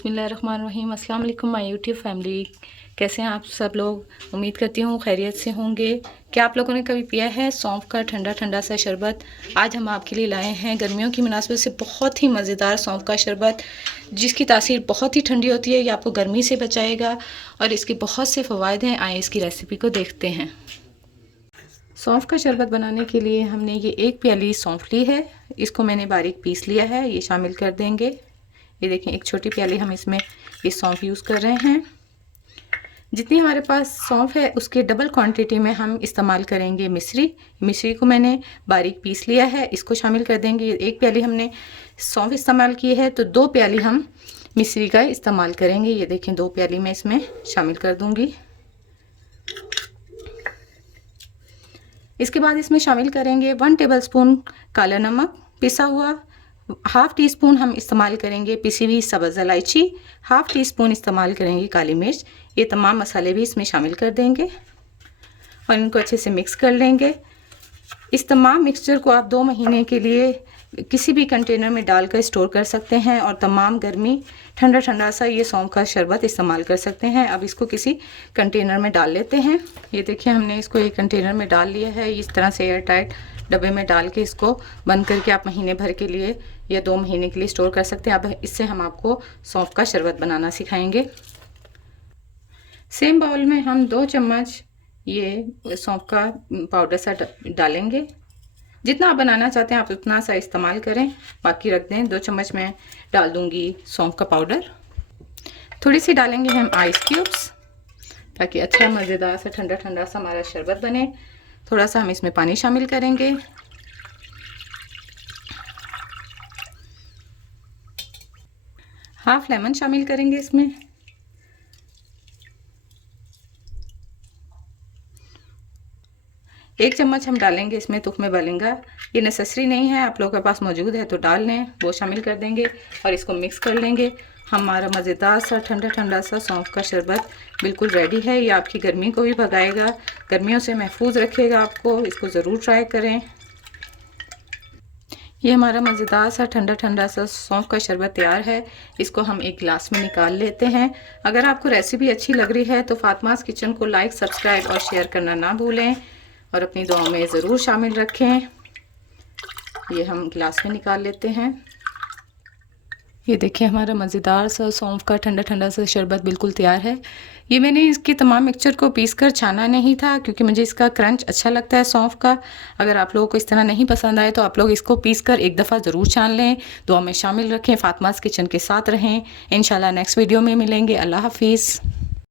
बिस्मिल्लाहिर्रहमानिर्रहीम। अस्सलाम वालेकुम माय यूट्यूब फैमिली, कैसे हैं आप सब लोग। उम्मीद करती हूँ खैरियत से होंगे। क्या आप लोगों ने कभी पिया है सौंफ का ठंडा ठंडा सा शरबत? आज हम आपके लिए लाए हैं गर्मियों की मुनासिबत से बहुत ही मज़ेदार सौंफ का शरबत, जिसकी तासीर बहुत ही ठंडी होती है। ये आपको गर्मी से बचाएगा और इसके बहुत से फ़वाइद हैं। आइए इसकी रेसिपी को देखते हैं। सौंफ का शरबत बनाने के लिए हमने ये 1 प्याली सौंफ ली है। इसको मैंने बारीक पीस लिया है, ये शामिल कर देंगे। ये देखें, एक छोटी प्याली हम इसमें ये सौंफ यूज़ कर रहे हैं। जितनी हमारे पास सौंफ है उसके डबल क्वांटिटी में हम इस्तेमाल करेंगे मिश्री को मैंने बारीक पीस लिया है, इसको शामिल कर देंगे। 1 प्याली हमने सौंफ इस्तेमाल की है तो 2 प्याली हम मिश्री का इस्तेमाल करेंगे। ये देखें, 2 प्याली मैं इसमें शामिल कर दूंगी। इसके बाद इसमें शामिल करेंगे 1 टेबलस्पून काला नमक पिसा हुआ, 1/2 टीस्पून हम इस्तेमाल करेंगे पिसी हुई सब्ज़ इलायची, 1/2 टीस्पून इस्तेमाल करेंगे काली मिर्च। ये तमाम मसाले भी इसमें शामिल कर देंगे और इनको अच्छे से मिक्स कर लेंगे। इस तमाम मिक्सचर को आप 2 महीने के लिए किसी भी कंटेनर में डालकर स्टोर कर सकते हैं और तमाम गर्मी ठंडा ठंडा सा ये सौंफ का शरबत इस्तेमाल कर सकते हैं। अब इसको किसी कंटेनर में डाल लेते हैं। ये देखिए, हमने इसको एक कंटेनर में डाल लिया है। इस तरह से एयर टाइट डब्बे में डाल के इसको बंद करके आप महीने भर के लिए या 2 महीने के लिए स्टोर कर सकते हैं। अब इससे हम आपको सौंफ का शरबत बनाना सिखाएंगे। सेम बाउल में हम 2 चम्मच ये सौंफ का पाउडर सा डालेंगे। जितना आप बनाना चाहते हैं आप उतना सा इस्तेमाल करें, बाकी रख दें। 2 चम्मच मैं डाल दूंगी सौंफ का पाउडर। थोड़ी सी डालेंगे हम आइस क्यूब्स, ताकि अच्छा मज़ेदार सा ठंडा ठंडा सा हमारा शरबत बने। थोड़ा सा हम इसमें पानी शामिल करेंगे। हाफ लेमन शामिल करेंगे इसमें। एक चम्मच हम डालेंगे इसमें तुख्मे बलिंगा। ये नेसेसरी नहीं है, आप लोगों के पास मौजूद है तो डाल लें, वो शामिल कर देंगे और इसको मिक्स कर लेंगे। हमारा मज़ेदार सा ठंडा ठंडा सा सौंफ का शरबत बिल्कुल रेडी है। ये आपकी गर्मी को भी भगाएगा, गर्मियों से महफूज रखेगा आपको। इसको ज़रूर ट्राई करें। ये हमारा मज़ेदार सा ठंडा ठंडा सा सौंफ का शरबत तैयार है। इसको हम एक गिलास में निकाल लेते हैं। अगर आपको रेसिपी अच्छी लग रही है तो फातिमास किचन को लाइक, सब्सक्राइब और शेयर करना ना भूलें और अपनी दुआ में ज़रूर शामिल रखें। ये हम गिलास में निकाल लेते हैं। ये देखिए, हमारा मज़ेदार सा सौंफ का ठंडा ठंडा सा शरबत बिल्कुल तैयार है। ये मैंने इसकी तमाम मिक्सचर को पीसकर छाना नहीं था, क्योंकि मुझे इसका क्रंच अच्छा लगता है सौंफ का। अगर आप लोगों को इस तरह नहीं पसंद आए तो आप लोग इसको पीसकर एक दफ़ा ज़रूर छान लें। दुआ में शामिल रखें। फातिमास किचन के साथ रहें। इंशाल्लाह नेक्स्ट वीडियो में मिलेंगे। अल्लाह हाफिज़।